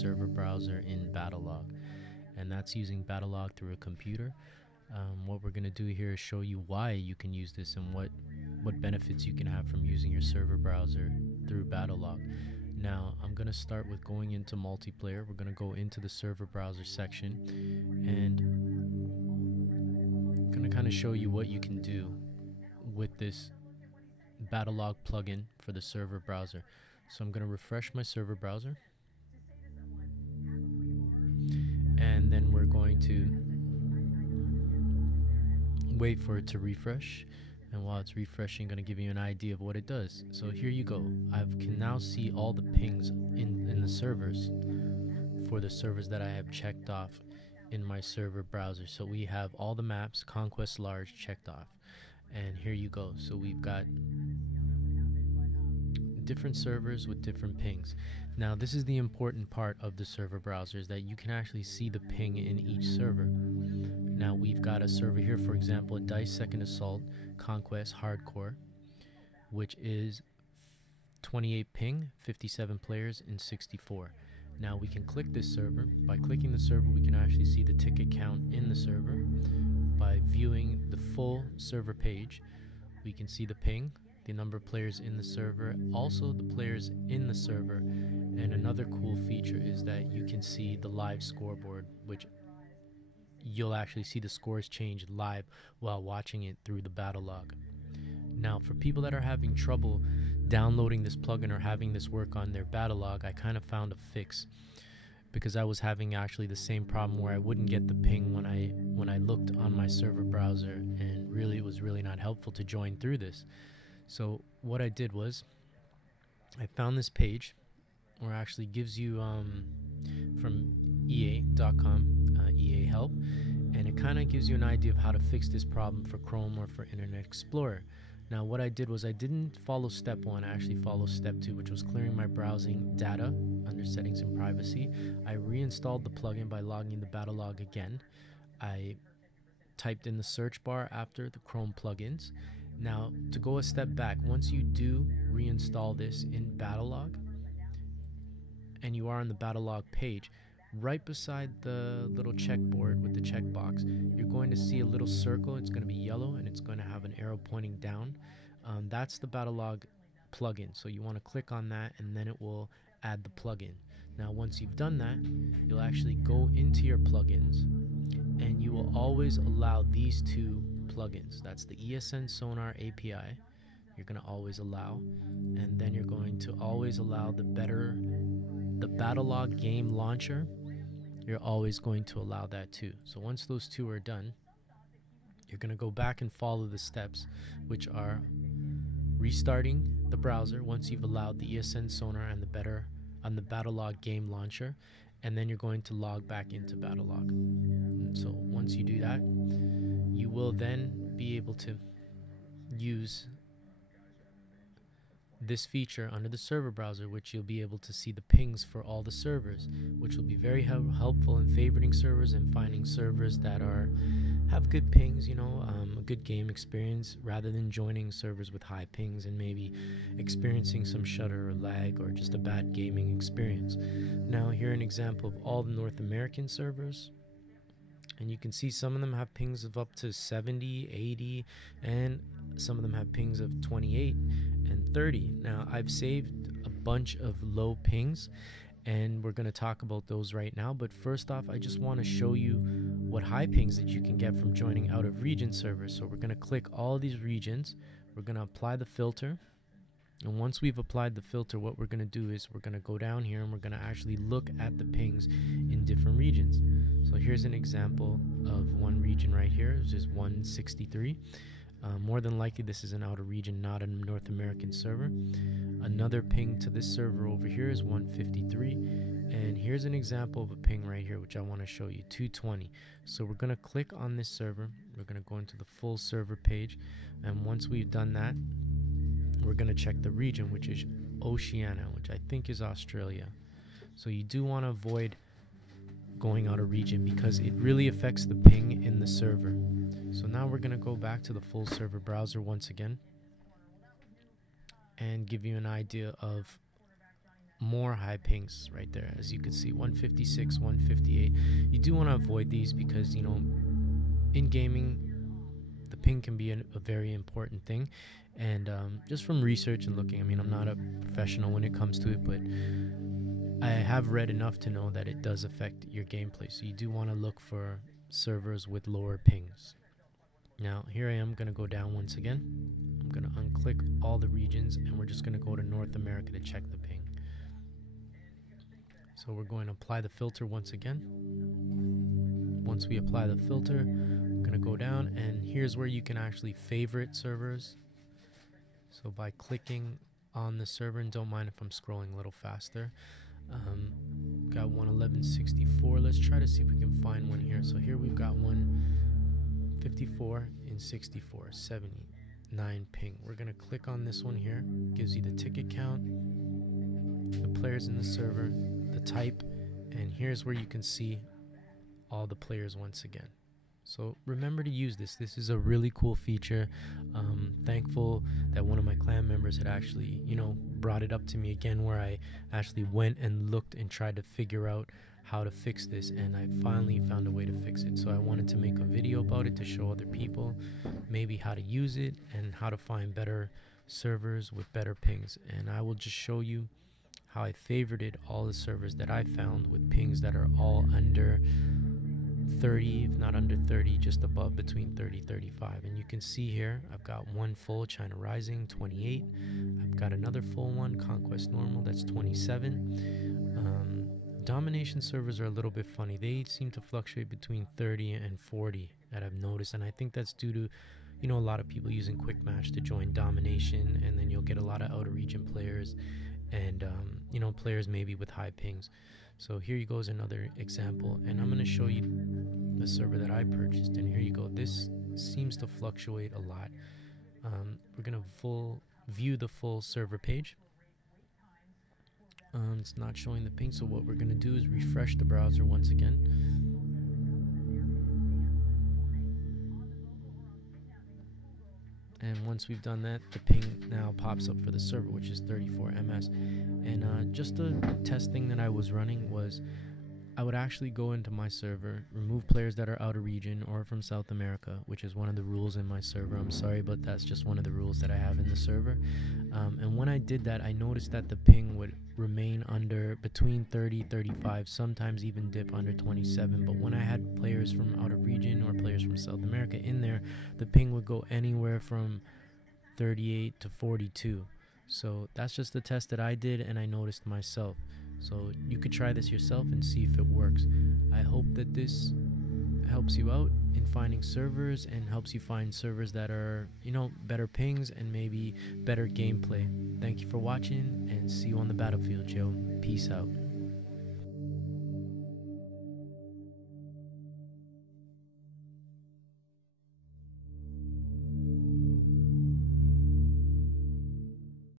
server browser in Battlelog, and that's using Battlelog through a computer. What we're going to do here is show you why you can use this and what benefits you can have from using your server browser through Battlelog. Now I'm going to start with going into multiplayer. We're going to go into the server browser section, and I'm going to kind of show you what you can do with this Battlelog plugin for the server browser. So I'm going to refresh my server browser, and then we're going to wait for it to refresh. And while it's refreshing, I'm going to give you an idea of what it does. So here you go. I can now see all the pings in the servers for the servers that I have checked off in my server browser. So we have all the maps, Conquest Large, checked off. And here you go. So we've got different servers with different pings. Now this is the important part of the server browser, is that you can actually see the ping in each server. Now we've got a server here, for example, a DICE Second Assault Conquest Hardcore, which is 28 ping, 57 players in 64. Now we can click this server. By clicking the server, we can actually see the ticket count in the server. By viewing the full server page, we can see the ping, the number of players in the server, also the players in the server. And another cool feature is that you can see the live scoreboard, which you'll actually see the scores change live while watching it through the Battlelog. Now for people that are having trouble downloading this plugin or having this work on their Battlelog, I kind of found a fix, because I was having actually the same problem where I wouldn't get the ping when I looked on my server browser, and really it was really not helpful to join through this. So what I did was I found this page where it actually gives you from EA.com, EA help, and it kind of gives you an idea of how to fix this problem for Chrome or for Internet Explorer. Now what I did was I didn't follow step 1, I actually followed step 2, which was clearing my browsing data under settings and privacy. I reinstalled the plugin by logging the Battlelog again. I typed in the search bar after the Chrome plugins. Now to go a step back, once you do reinstall this in Battlelog and you are on the Battlelog page, right beside the little checkboard with the checkbox, you're going to see a little circle. It's going to be yellow and it's going to have an arrow pointing down. That's the Battlelog plugin. So you want to click on that, and then it will add the plugin. Now once you've done that, you'll actually go into your plugins, and you will always allow these two plugins. That's the ESN Sonar API. You're going to always allow, and then you're going to always allow the Battlelog game launcher. You're always going to allow that too. So once those two are done, you're going to go back and follow the steps, which are restarting the browser once you've allowed the ESN Sonar and the Battlelog game launcher, and then you're going to log back into Battlelog. So once you do that, you will then be able to use this feature under the server browser, which you'll be able to see the pings for all the servers, which will be very helpful in favoriting servers and finding servers that have good pings, a good game experience, rather than joining servers with high pings and maybe experiencing some stutter or lag or just a bad gaming experience. Now here an example of all the North American servers, and you can see some of them have pings of up to 70, 80, and some of them have pings of 28 and 30. Now I've saved a bunch of low pings, and we're going to talk about those right now. But first off, I just want to show you what high pings that you can get from joining out of region servers. So we're going to click all these regions. We're going to apply the filter. And once we've applied the filter, what we're going to do is we're going to go down here and we're going to actually look at the pings in different regions. So here's an example of one region right here. This is 163. More than likely this is an outer region, not a North American server. Another ping to this server over here is 153. And here's an example of a ping right here, which I want to show you, 220. So we're going to click on this server. We're going to go into the full server page. And once we've done that, we're going to check the region, which is Oceania, which I think is Australia. So you do want to avoid going out of region because it really affects the ping in the server. So now we're going to go back to the full server browser once again and give you an idea of more high pings right there. As you can see, 156, 158. You do want to avoid these because, you know, in gaming, the ping can be a very important thing. And just from research and looking, I mean, I'm not a professional when it comes to it, but I have read enough to know that it does affect your gameplay. So you do want to look for servers with lower pings. Now, here I am going to go down once again. I'm going to unclick all the regions, and we're just going to go to North America to check the ping. So we're going to apply the filter once again. Once we apply the filter, I'm going to go down, and here's where you can actually favorite servers. So by clicking on the server, and don't mind if I'm scrolling a little faster. Got one 1164. Let's try to see if we can find one here. So here we've got one 54 and 64, 79 ping. We're going to click on this one here. Gives you the ticket count, the players in the server, the type, and here's where you can see all the players once again. So remember to use this. This is a really cool feature. Thankful that one of my clan members had actually, you know, brought it up to me again, where I actually went and looked and tried to figure out how to fix this, and I finally found a way to fix it. So I wanted to make a video about it to show other people maybe how to use it and how to find better servers with better pings. And I will just show you how I favorited all the servers that I found with pings that are all under 30, if not under 30, just above between 30 35. And you can see here I've got one full China Rising 28. I've got another full one Conquest Normal, that's 27. Domination servers are a little bit funny. They seem to fluctuate between 30 and 40 that I've noticed, and I think that's due to, you know, a lot of people using quick match to join domination, and then you'll get a lot of outer region players and you know, players maybe with high pings. So here you go is another example, and I'm going to show you the server that I purchased, and here you go. This seems to fluctuate a lot. We're going to view the full server page. It's not showing the ping, so what we're going to do is refresh the browser once again. And once we've done that, the ping now pops up for the server, which is 34 ms. And just a test thing that I was running was I would actually go into my server, remove players that are out of region or from South America, which is one of the rules in my server. I'm sorry, but that's just one of the rules that I have in the server. And when I did that, I noticed that the ping would remain under between 30, 35, sometimes even dip under 27. But when I had players from out of region or players from South America in there, the ping would go anywhere from 38 to 42. So that's just the test that I did, and I noticed myself. So you could try this yourself and see if it works. I hope that this helps you out in finding servers and helps you find servers that are, you know, better pings and maybe better gameplay. Thank you for watching, and see you on the battlefield, Joe. Peace out.